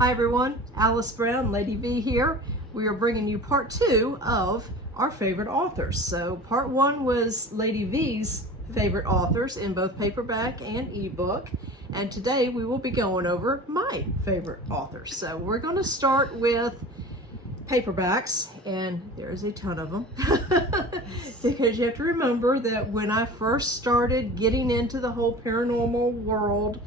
Hi everyone, AliceBrownLadyV here. We are bringing you part 2 of our favorite authors. So part 1 was Lady V's favorite authors in both paperback and ebook. And today we will be going over my favorite authors. So we're going to start with paperbacks, and there's a ton of them. Because you have to remember that when I first started getting into the whole paranormal world,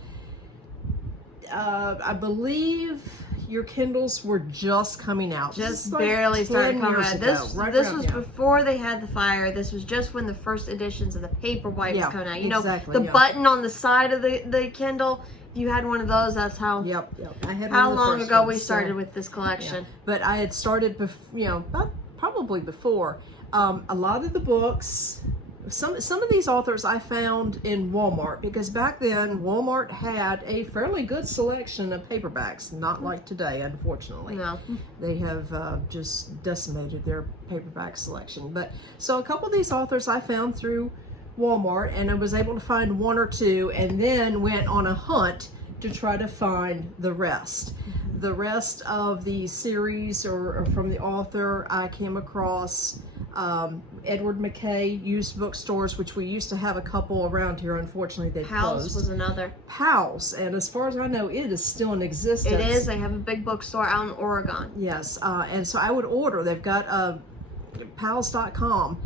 I believe your Kindles were just coming out. Just like barely started coming out. This was yeah. before they had the fire. This was just when the first editions of the paperwhite was coming out. You exactly, know, the button on the side of the Kindle, if you had one of those, that's how I had how one of the long first ago ones, we started with this collection. Yeah. But I had started, probably before. A lot of the books, some of these authors I found in Walmart, because back then Walmart had a fairly good selection of paperbacks, not like today, unfortunately. No. They have just decimated their paperback selection. But so a couple of these authors I found through Walmart, and I was able to find one or two, and then went on a hunt to try to find the rest. The rest of the series or from the author, I came across Edward McKay used bookstores, which we used to have a couple around here. Unfortunately, they Powell's closed. was another. Powell's, and as far as I know, it is still in existence. It is. They have a big bookstore out in Oregon. Yes, and so I would order. They've got Powell's.com.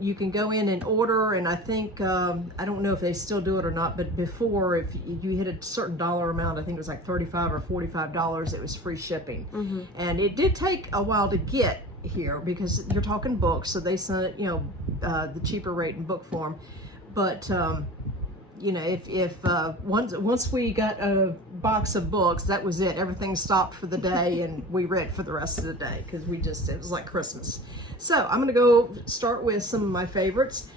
You can go in and order, and I think, I don't know if they still do it or not, but before, if you hit a certain dollar amount, I think it was like $35 or $45, it was free shipping. And it did take a while to get here because you're talking books, so they sent it, the cheaper rate in book form. But, if once we got a box of books, that was it. Everything stopped for the day, and we read for the rest of the day because it was like Christmas. So I'm going to go start with some of my favorites.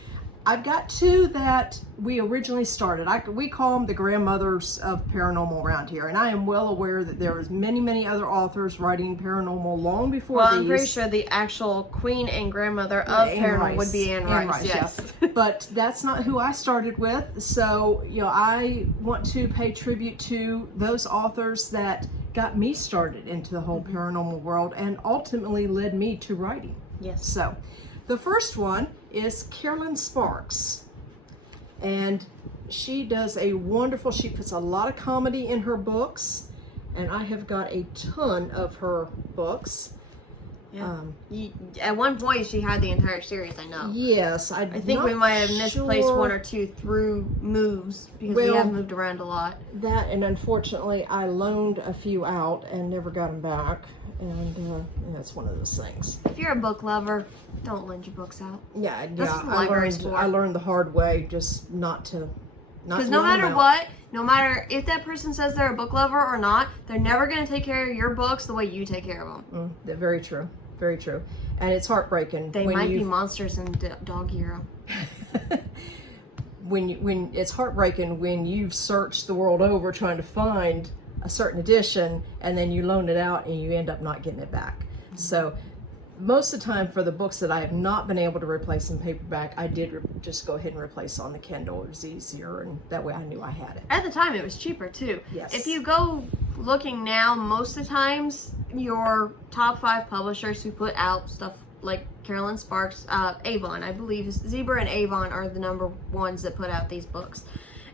I've got two that we originally started. We call them the grandmothers of paranormal around here, and I am well aware that there was many other authors writing paranormal long before these. I'm pretty sure the actual queen and grandmother of paranormal would be Anne Rice. Yes. Yeah. But that's not who I started with. So, I want to pay tribute to those authors that got me started into the whole paranormal world and ultimately led me to writing. Yes. So, the first one is Carolyn Sparks, and she does she puts a lot of comedy in her books, and I have got a ton of her books. Yeah. At one point, she had the entire series, I know. Yes. I think we might have misplaced one or two through moves, because we have moved around a lot. That, and unfortunately, I loaned a few out and never got them back. And that's one of those things. If you're a book lover, don't lend your books out. Yeah. That's what the library's for. I learned the hard way, just not to. Because no matter what, no matter if that person says they're a book lover or not, they're never going to take care of your books the way you take care of them. Very true. Very true. And it's heartbreaking. They might be monsters in Dog Hero. when it's heartbreaking when you've searched the world over trying to find a certain edition, and then you loan it out and you end up not getting it back. So most of the time for the books that I have not been able to replace in paperback, I did just go ahead and replace on the Kindle. It was easier, and that way I knew I had it. At the time, it was cheaper too. Yes. If you go looking now, most of the times your top 5 publishers who put out stuff like Carolyn Sparks, Avon, I believe Zebra and Avon are the number ones that put out these books.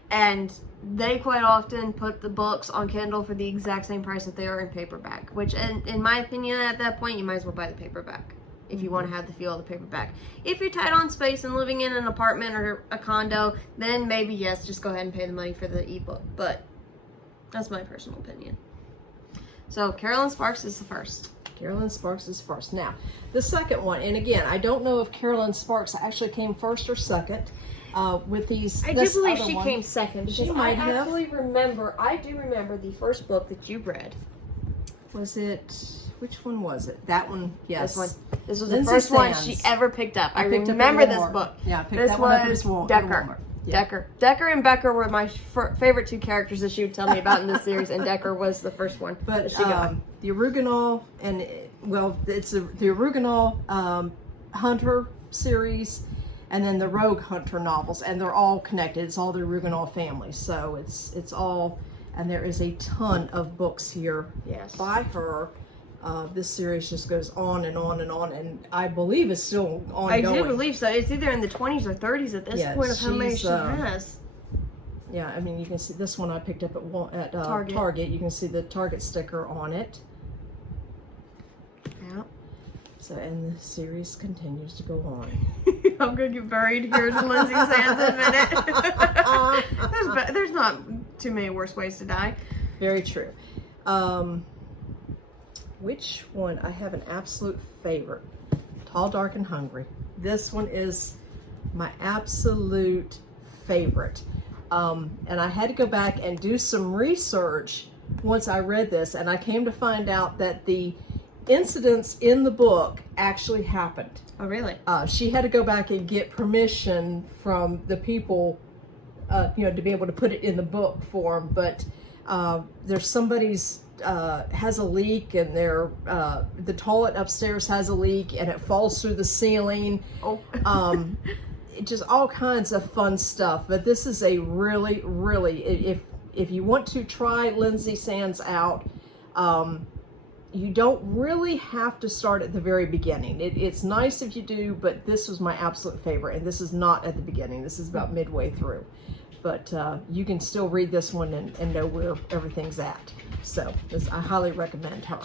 And they quite often put the books on Kindle for the exact same price that they are in paperback, which in my opinion at that point you might as well buy the paperback if you want to have the feel of the paperback. If you're tight on space and living in an apartment or a condo, then maybe yes, just go ahead and pay the money for the ebook, but that's my personal opinion. So Carolyn Sparks is the first. Carolyn Sparks is first. Now, the second one, and again, I don't know if Carolyn Sparks actually came first or second. With these, I do believe she came second, because I do remember the first book that you read. Was it, which one was it? That one, yes. This one. This was Lindsay the first one Sands. she ever picked up. I picked up remember at this Walmart. book. Yeah, I picked this that one up at was Decker. Walmart. Yeah. Decker and Becker were my favorite two characters that she would tell me about in this series, and Decker was the first one. But she got. The Oruganol, and it's the Oruganol Hunter series, and then the Rogue Hunter novels, and they're all connected. It's all the Oruganol family, so it's all And there is a ton of books here Yes. by her. This series just goes on and on and on, and I believe it's still ongoing. I do believe so. It's either in the 20s or 30s at this Yeah, point of how many she's, she has. Yeah, I mean, you can see this one I picked up at Target. Target. You can see the Target sticker on it. Yeah. So, and the series continues to go on. I'm gonna get buried here to Lindsay Sands in a minute. There's not too many worse ways to die. Very true. Which one? I have an absolute favorite. Tall, Dark, and Hungry. This one is my absolute favorite. And I had to go back and do some research once I read this, and I came to find out that the incidents in the book actually happened. Oh, really? She had to go back and get permission from the people, to be able to put it in the book form. But there's somebody's has a leak, and the toilet upstairs has a leak, and it falls through the ceiling. Oh. Just all kinds of fun stuff. But this is a really, really, if you want to try Lindsay Sands out, you don't really have to start at the very beginning. It's nice if you do, but this was my absolute favorite. And this is not at the beginning. This is about midway through. But you can still read this one and know where everything's at. So I highly recommend her.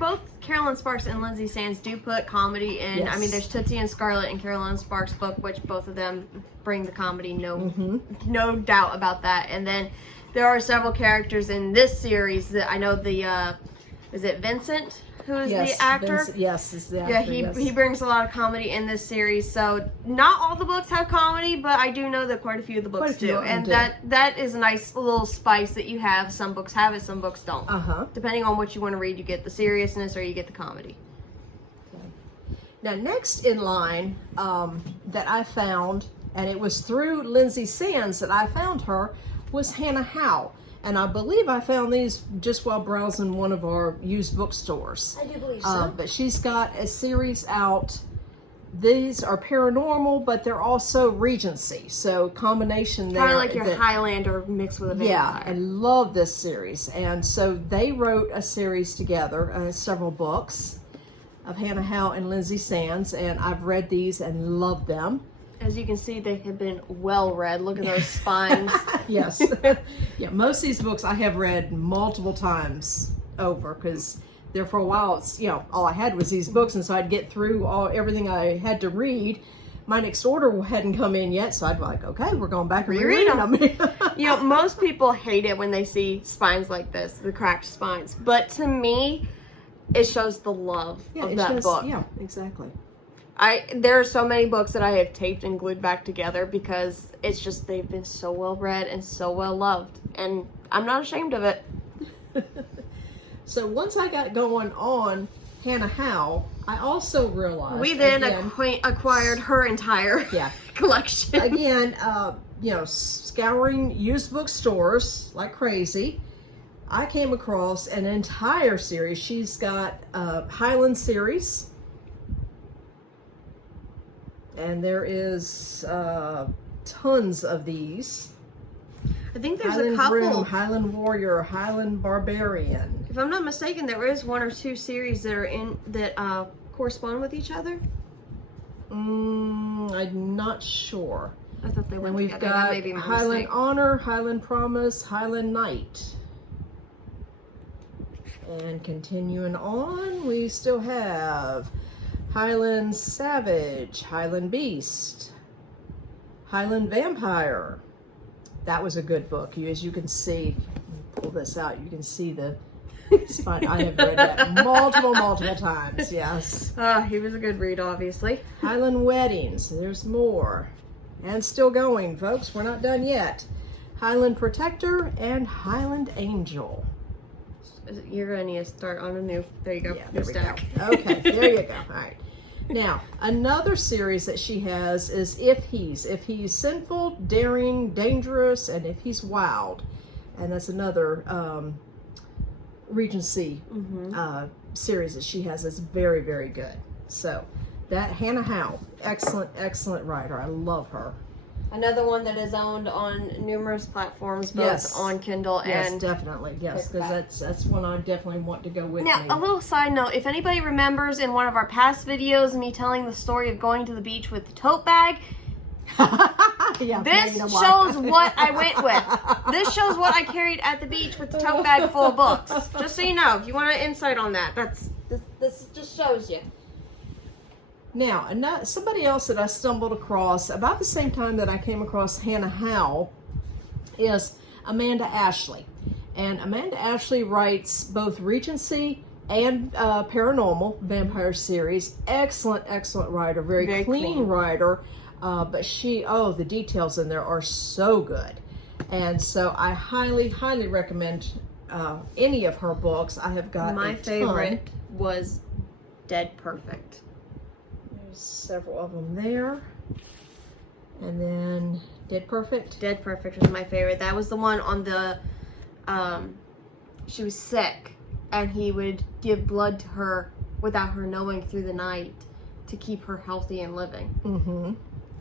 Both Carolyn Sparks and Lindsay Sands do put comedy in. Yes. I mean, there's Tootsie and Scarlet in Carolyn Sparks' book, which both of them bring the comedy, no doubt about that. And then there are several characters in this series that I know is it Vincent? Who is the actor? Vincent, yes, is the actor. Yeah, he brings a lot of comedy in this series. So not all the books have comedy, but I do know that quite a few of the books do. And that is a nice little spice that you have. Some books have it, some books don't. Depending on what you want to read, you get the seriousness or you get the comedy. Okay. Now, next in line that I found, and it was through Lindsay Sands that I found her, was Hannah Howe. And I believe I found these just while browsing one of our used bookstores. I do believe so. But she's got a series out. These are paranormal, but they're also Regency. So combination there. Kind of like your Highlander mixed with a vampire. Yeah, I love this series. And so they wrote a series together, several books of Hannah Howe and Lindsay Sands. And I've read these and loved them. As you can see, they have been well read. Look at those spines. Yes. Yeah, most of these books I have read multiple times over because there for a while, it's, all I had was these books, and so I'd get through everything I had to read. My next order hadn't come in yet, so I'd be like, okay, we're going back and rereading them. Most people hate it when they see spines like this, the cracked spines. But to me, it shows the love of that book. Yeah, exactly. There are so many books that I have taped and glued back together because it's just they've been so well read and so well loved, and I'm not ashamed of it. So once I got going on Hannah Howe, I also realized we then acquired her entire collection. Again, scouring used bookstores like crazy, I came across an entire series. She's got Highland series. And there is tons of these. I think there's Highland a couple. Groom, Highland Warrior, Highland Barbarian. If I'm not mistaken, there is one or two series that are correspond with each other. I'm not sure. I thought they went And we've together. got That may be my Highland mistake. Honor, Highland Promise, Highland Knight. And continuing on, we still have Highland Savage, Highland Beast, Highland Vampire. That was a good book. As you can see, pull this out, you can see the spine. I have read that multiple times, yes. He was a good read, obviously. Highland Weddings, there's more. And still going, folks, we're not done yet. Highland Protector and Highland Angel. You're going to need to start on a new, there you go, Yeah, new there we stack. go. Okay, there you go. All right. Now, another series that she has is If He's Sinful, Daring, Dangerous, and If He's Wild. And that's another Regency series that she has that's very, very good. So, that Hannah Howe, excellent writer. I love her. Another one that is owned on numerous platforms, both Yes. on Kindle Yes, and definitely. Yes, because that's one I definitely want to go with Now, me. a little side note, if anybody remembers in one of our past videos me telling the story of going to the beach with the tote bag, Yeah, this you know shows what I went with. This shows what I carried at the beach with the tote bag full of books. Just so you know, if you want an insight on that, this just shows you. Now, somebody else that I stumbled across about the same time that I came across Hannah Howe is Amanda Ashley. And Amanda Ashley writes both Regency and paranormal vampire series. Excellent, excellent writer. Very clean writer. But the details in there are so good. And so I highly, highly recommend any of her books. I have got My favorite was Dead Perfect. There's several of them there. And then Dead Perfect. Dead Perfect was my favorite. That was the one on the, she was sick, and he would give blood to her without her knowing through the night to keep her healthy and living. Mm-hmm.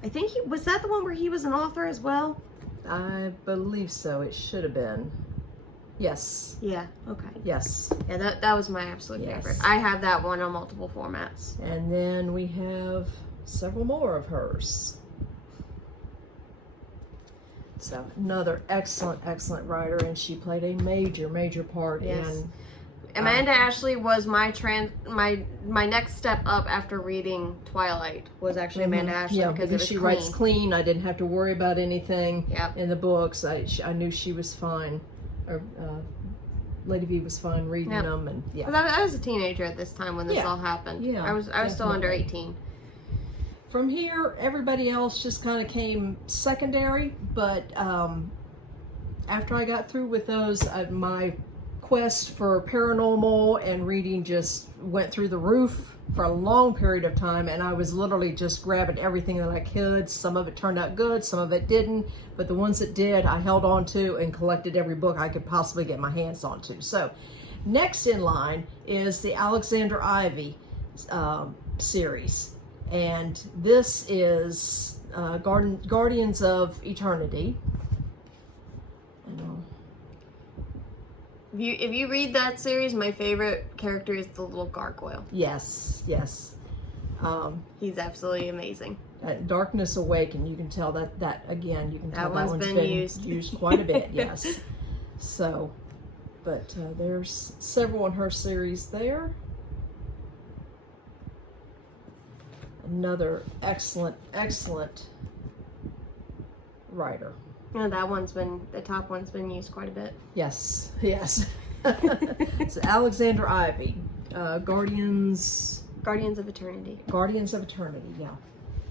I think was that the one where he was an author as well? I believe so. It should have been. Yes. Yeah, okay. Yes. Yeah, that was my absolute favorite. I have that one on multiple formats. And then we have several more of hers. So another excellent, excellent writer, and she played a major, major part in. Amanda Ashley was my next step up after reading Twilight. Was actually Amanda Ashley because she writes clean. I didn't have to worry about anything Yep. in the books. I knew she was fine. Or Lady V was fine reading them, and Well, I was a teenager at this time when this all happened. Yeah, I was still under 18. From here, everybody else just kind of came secondary, but after I got through with those, my quest for paranormal and reading just went through the roof for a long period of time, and I was literally just grabbing everything that I could. Some of it turned out good, some of it didn't, but the ones that did, I held on to and collected every book I could possibly get my hands onto. So next in line is the Alexander Ivy series. And this is Guardians of Eternity. If you read that series, my favorite character is the little gargoyle. Yes, yes. He's absolutely amazing. Darkness Awakened, you can tell that again, you can tell that one's been used quite a bit, yes. So, but there's several in her series there. Another excellent, excellent writer. The top one's been used quite a bit. Yes, yes. So Alexander Ivy, Guardians of Eternity. Guardians of Eternity, yeah.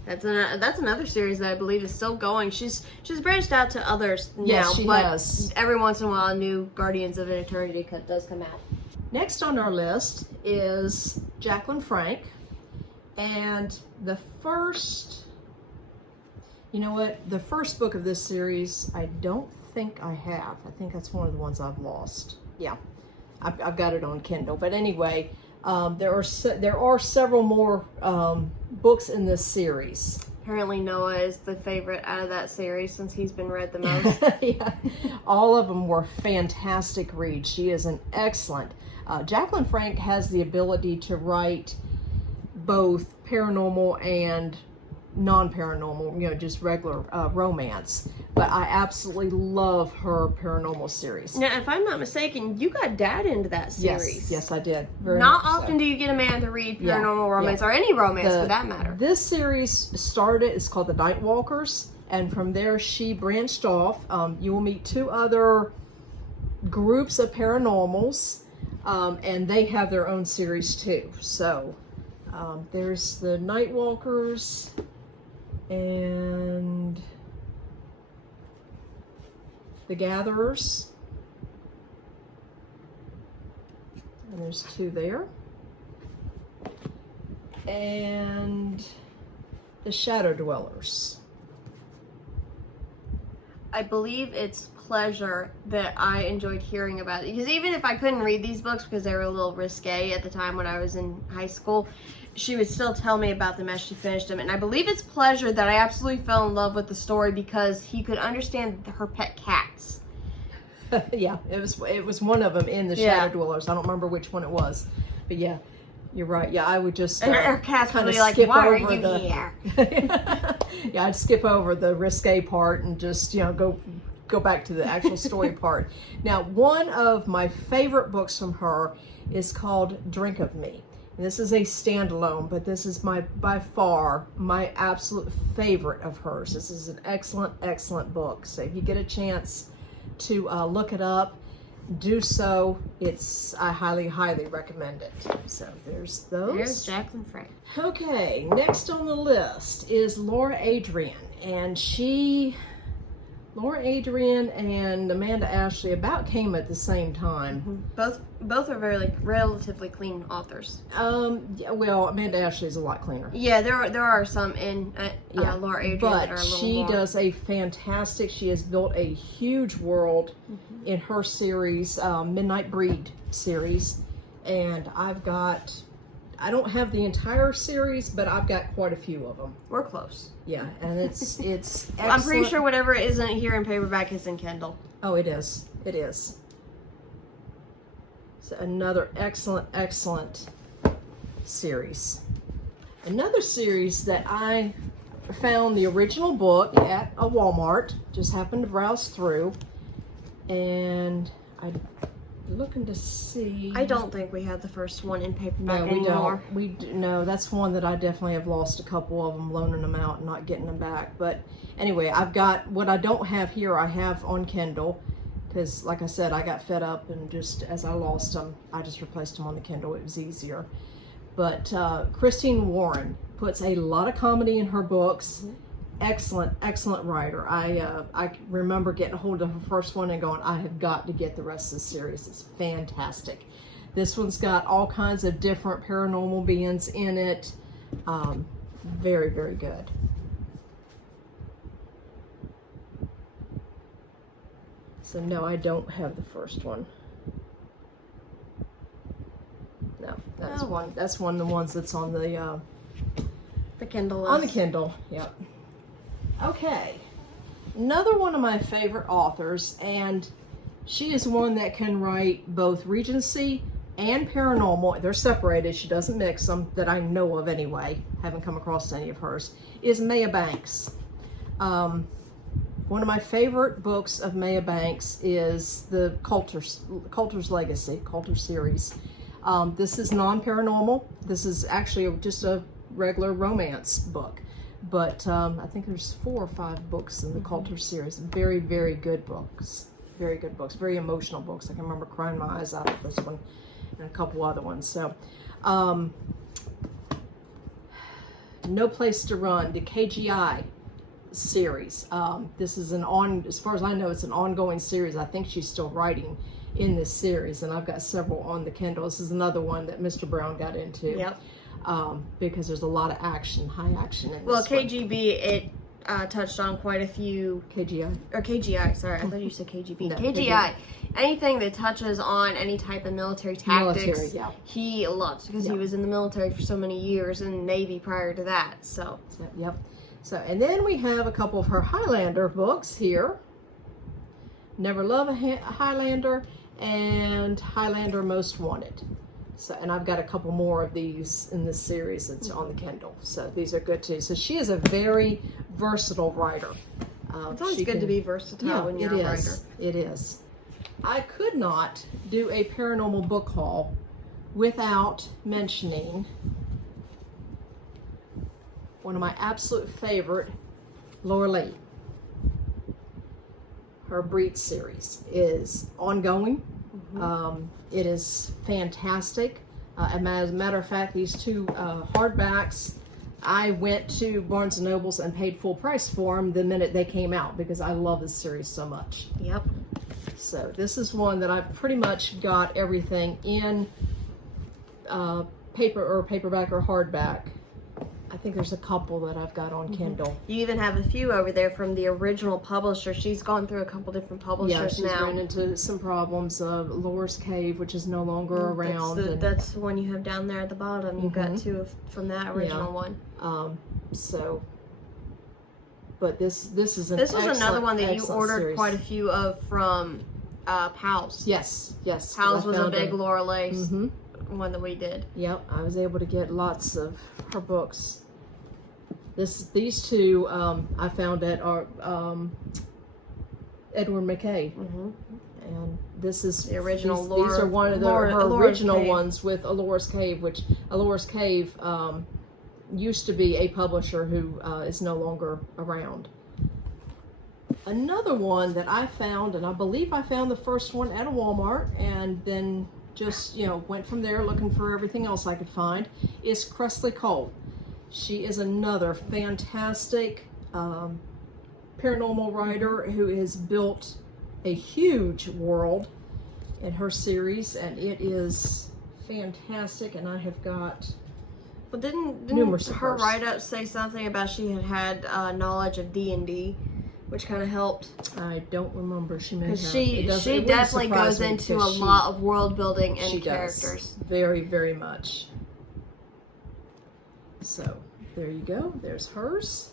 That's another series that I believe is still going. She's branched out to others now, yes, she but has. Every once in a while, a new Guardians of Eternity does come out. Next on our list is Jacqueline Frank, and the first book of this series, I don't think I have. I think that's one of the ones I've lost. Yeah, I've got it on Kindle. But anyway, there are several more books in this series. Apparently Noah is the favorite out of that series since he's been read the most. Yeah, all of them were fantastic reads. She is an excellent. Jacqueline Frank has the ability to write both paranormal and non-paranormal, just regular romance. But I absolutely love her paranormal series. Now, if I'm not mistaken, you got Dad into that series. Yes, I did. Not often do you get a man to read paranormal romance, or any romance for that matter. This series started, it's called The Nightwalkers, and from there she branched off. You will meet two other groups of paranormals, and they have their own series too. So there's the Nightwalkers and the Gatherers, and there's two there, and the Shadow Dwellers. I believe it's pleasure that I enjoyed hearing about it. Because even if I couldn't read these books because they were a little risque at the time when I was in high school, she would still tell me about them as she finished them. And I believe it's pleasure that I absolutely fell in love with the story because he could understand her pet cats. Yeah, it was one of them in the Shadow Dwellers. I don't remember which one it was, but yeah, you're right. Yeah, I would just and her cat's kind of like, why are you here? Yeah, I'd skip over the risque part and just go back to the actual story part. Now, one of my favorite books from her is called Drink of Me. And this is a standalone, but this is by far my absolute favorite of hers. This is an excellent book. So if you get a chance to look it up, do so. I highly recommend it. So there's those. There's Jacqueline Frey. Okay, next on the list is Laura Adrian, and Laura Adrian and Amanda Ashley about came at the same time. Both are very relatively clean authors. Yeah, well, Amanda Ashley's a lot cleaner. Yeah, there are some in Laura Adrian that are a little she more. does a fantastic. She has built a huge world in her series, Midnight Breed series, and I don't have the entire series, but I've got quite a few of them. We're close. Yeah, and it's excellent. I'm pretty sure whatever isn't here in paperback is in Kindle. Oh, it is. It is. So another excellent series. Another series that I found the original book at a Walmart. Just happened to browse through, and I'm looking to see. I don't think we had the first one in paperback anymore. anymore. No, that's one that I definitely have lost a couple of them, loaning them out and not getting them back. But anyway, I've got what I don't have here. I have on Kindle because, like I said, I got fed up and just as I lost them, I just replaced them on the Kindle. It was easier. But Christine Warren puts a lot of comedy in her books. Excellent writer. I remember getting a hold of her first one and going, I have got to get the rest of the series. It's fantastic. This one's got all kinds of different paranormal beings in it. Very good. So no, I don't have the first one. No, that's one. That's one of the ones that's on the Kindle list. On the Kindle, yep. Okay, another one of my favorite authors, and she is one that can write both Regency and paranormal. They're separated. She doesn't mix them that I know of anyway. Haven't come across any of hers. Is Maya Banks. One of my favorite books of Maya Banks is the Coulter's Legacy, Coulter series. This is non-paranormal. This is actually just a regular romance book. But I think there's 4 or 5 books in the Coulter series. Very good books. Very good books. Very emotional books. I can remember crying my eyes out at this one and a couple other ones. So, No Place to Run, the KGI series. This is as far as I know, it's an ongoing series. I think she's still writing in this series, and I've got several on the Kindle. This is another one that Mr. Brown got into. Yep. Because there's a lot of action, high action in well, this one. KGB, it touched on quite a few... KGI, sorry, I thought you said KGB. No, KGI. Anything that touches on any type of military tactics, yeah. He loves, because he was in the military for so many years and Navy prior to that, so... Yep. So, and then we have a couple of her Highlander books here. Never Love a Highlander and Highlander Most Wanted. So, and I've got a couple more of these in this series that's on the Kindle. So these are good too. So she is a very versatile writer. It's always good to be versatile when you're a writer. It is. I could not do a paranormal book haul without mentioning one of my absolute favorite, Laura Lee. Her Breed series is ongoing. It is fantastic. As a matter of fact, these 2 hardbacks, I went to Barnes & Noble's and paid full price for them the minute they came out because I love this series so much. Yep. So this is one that I've pretty much got everything in paper or paperback or hardback I think there's a couple that I've got on Kindle. You even have a few over there from the original publisher. She's gone through a couple different publishers Yeah, she's now. ran into some problems. Lore's Cave, which is no longer around. That's the one you have down there at the bottom. You've got two from that original one. But this is This was another one that you ordered series. quite a few of from Pals. Yes. Pals was a big Laura Lace one that we did. Yep, I was able to get lots of her books. These two I found at our Edward McKay, and this is the original. These are one of her original ones with Alora's Cave, which Alora's Cave used to be a publisher who is no longer around. Another one that I found, and I believe I found the first one at a Walmart, and then just went from there looking for everything else I could find, is Cressley Cole. She is another fantastic paranormal writer who has built a huge world in her series, and it is fantastic. And I have got But didn't numerous her write-up say something about she had knowledge of D&D, which kind of helped? I don't remember. She may have. She definitely goes into a lot of world building and characters. Very, very much. So there you go. There's hers.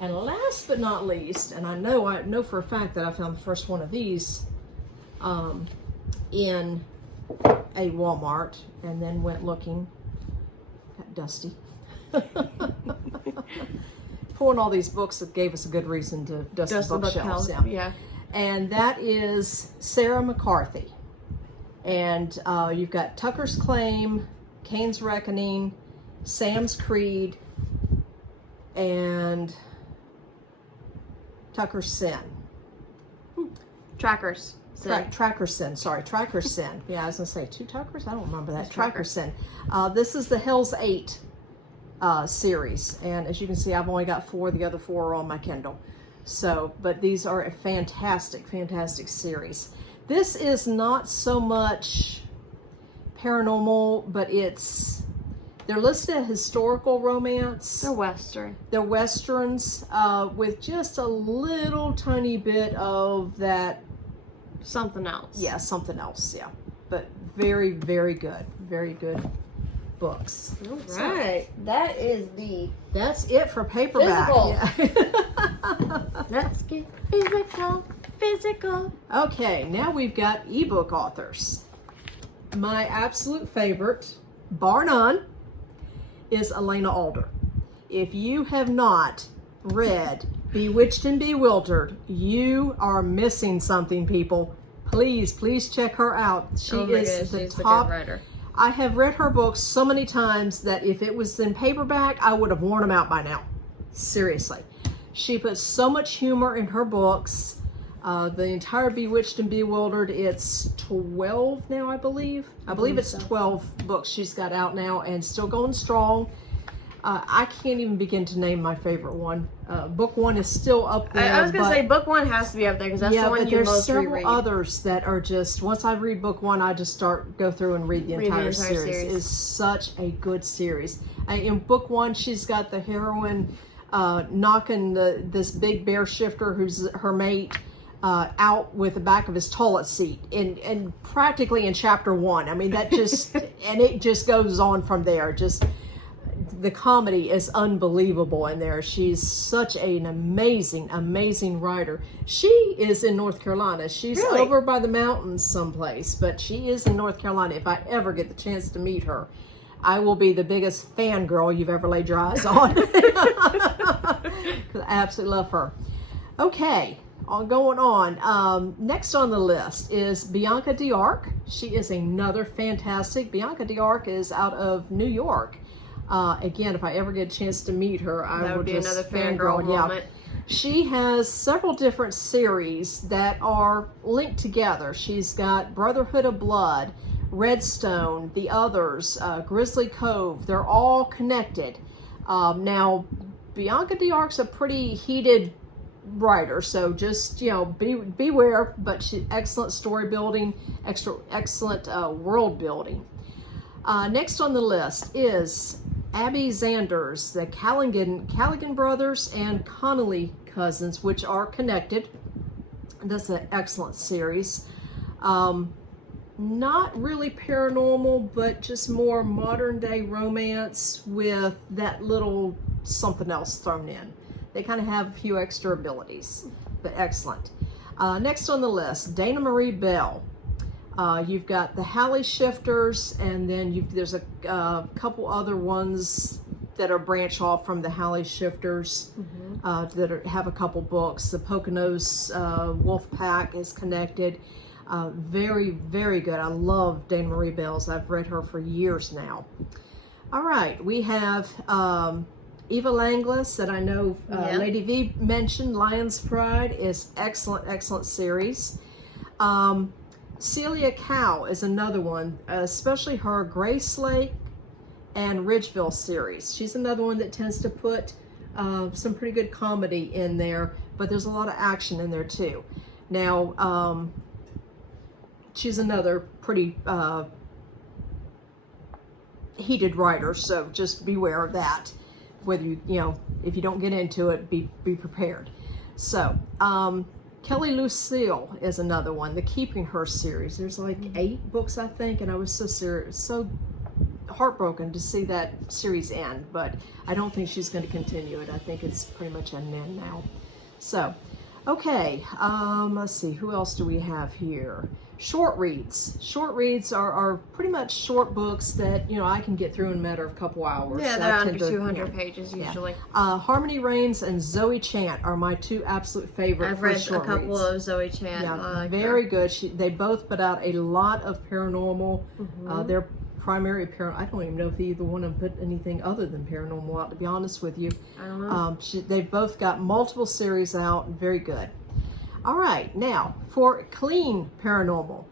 And last but not least, and I know for a fact that I found the first one of these in a Walmart, and then went looking. Got dusty. Pulling all these books that gave us a good reason to dust the bookshelves. Yeah. And that is Sarah McCarthy. And you've got Tucker's Claim, Cain's Reckoning, Sam's Creed, and Tucker's Sin. Tracker's Sin. Tracker's Sin. Sorry, Tracker's Sin. Yeah, I was going to say 2 Tuckers? I don't remember that. Tracker's Sin. This is the Hell's 8 series. And as you can see, I've only got 4. The other 4 are on my Kindle. So, but these are a fantastic, fantastic series. This is not so much paranormal, but they're listed as historical romance. They're Western. They're Westerns with just a little tiny bit of that. Something else. Yeah, something else, yeah. But very, very good. Very good books. All right. That's it for paperback. Yeah. Let's get physical. Okay, now we've got ebook authors. My absolute favorite, bar none, is Elena Alder. If you have not read Bewitched and Bewildered, you are missing something, people. Please check her out. She's the top writer. I have read her books so many times that if it was in paperback, I would have worn them out by now. Seriously. She puts so much humor in her books. The entire Bewitched and Bewildered, it's 12 now, I believe. I believe it's 12 books she's got out now and still going strong. I can't even begin to name my favorite one. Book 1 is still up there. I was going to say book 1 has to be up there because that's the one you most reread. There's several others that are just, once I read book 1, I just go through and read the entire series. It's such a good series. In book 1, she's got the heroine knocking this big bear shifter who's her mate out with the back of his toilet seat, and practically in chapter 1. I mean, that just, and it just goes on from there. Just, the comedy is unbelievable in there. She's such an amazing writer. She is in North Carolina. She's over by the mountains someplace, but she is in North Carolina. If I ever get the chance to meet her, I will be the biggest fangirl you've ever laid your eyes on. Because I absolutely love her. Okay, going on. Next on the list is Bianca d'Arc. She is another fantastic. Bianca d'Arc is out of New York. Again, if I ever get a chance to meet her, I will just another fangirl moment. She has several different series that are linked together. She's got Brotherhood of Blood, Redstone, The Others, Grizzly Cove. They're all connected. Now, Bianca d'Arc's a pretty heated writer, so just beware. But she excellent story building, excellent world building. Next on the list is Abby Zanders, the Callaghan brothers and Connolly cousins, which are connected. That's an excellent series. Not really paranormal, but just more modern day romance with that little something else thrown in. They kind of have a few extra abilities, but excellent. Next on the list, Dana Marie Bell. You've got the Halley Shifters, and then there's a couple other ones that are branch off from the Halley Shifters that have a couple books. The Poconos Wolf Pack is connected. Very, very good. I love Dana Marie Bell's. I've read her for years now. All right, we have Eva Langlis that I know Lady V mentioned. Lion's Pride is excellent, excellent series. Celia Cow is another one, especially her Grace Lake and Ridgeville series. She's another one that tends to put some pretty good comedy in there, but there's a lot of action in there too. Now, she's another pretty heated writer, so just beware of that. Whether if you don't get into it, be prepared. So, Kelly Lucille is another one, the Keeping Her series. There's like 8 books, I think, and I was so heartbroken to see that series end, but I don't think she's going to continue it. I think it's pretty much an end now. So, okay, let's see, who else do we have here? Short reads. Short reads are pretty much short books that, I can get through in a matter of a couple hours. Yeah, they're under 200 pages usually. Harmony Raines and Zoe Chant are my 2 absolute favorites. I've read a couple of Zoe Chant. Yeah, very good. They both put out a lot of paranormal. Their primary paranormal, I don't even know if either one of them put anything other than paranormal out, to be honest with you. I don't know. They've both got multiple series out. Very good. All right, now for clean paranormal,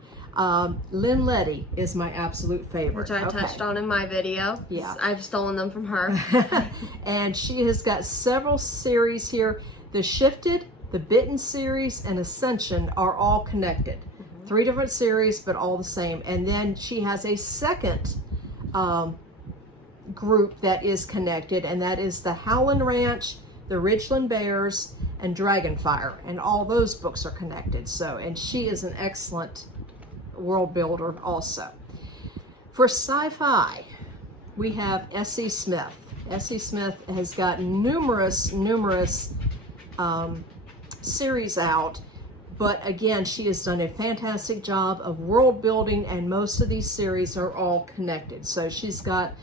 Lynn Letty is my absolute favorite. Which I touched on in my video. Yeah. I've stolen them from her. And she has got several series here. The Shifted, the Bitten series, and Ascension are all connected. 3 different series, but all the same. And then she has a second group that is connected, and that is the Howland Ranch, the Ridgeland Bears, and Dragonfire, and all those books are connected. So, and she is an excellent world builder also. For sci-fi, we have S.E. Smith. S.E. Smith has got numerous series out, but again, she has done a fantastic job of world building, and most of these series are all connected. So she's got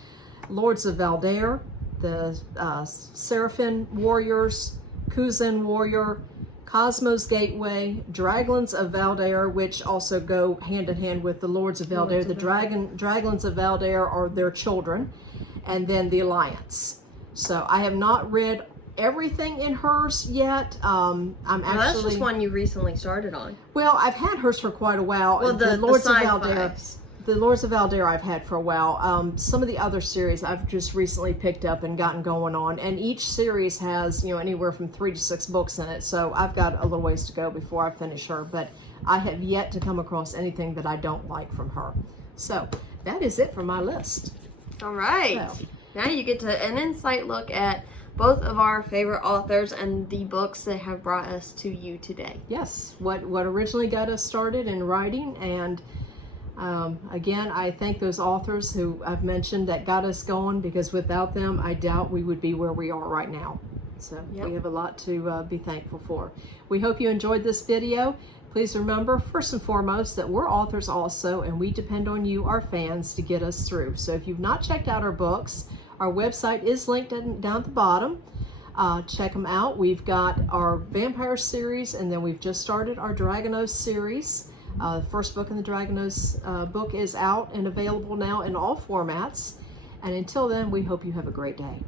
Lords of Valdare, the Seraphim Warriors, Kuzan Warrior, Cosmos Gateway, Draglins of Valdare, which also go hand in hand with the Lords of Valdare. The Draglins of Valdare are their children, and then the Alliance. So I have not read everything in hers yet. That's just one you recently started on. Well, I've had hers for quite a while. Well, the Lords of sci-fi. Valdare. The Lords of Valdare I've had for a while. Some of the other series I've just recently picked up and gotten going on, and each series has anywhere from 3 to 6 books in it. So I've got a little ways to go before I finish her, but I have yet to come across anything that I don't like from her. So that is it for my list. All right. So, now you get an insight look at both of our favorite authors and the books that have brought us to you today. Yes, what originally got us started in writing, and again, I thank those authors who I've mentioned that got us going, because without them, I doubt we would be where we are right now. So we have a lot to be thankful for. We hope you enjoyed this video. Please remember, first and foremost, that we're authors also, and we depend on you, our fans, to get us through. So if you've not checked out our books, our website is linked down at the bottom. Check them out. We've got our vampire series, and then we've just started our Dragonos series. The first book in the Dragonos book is out and available now in all formats. And until then, we hope you have a great day.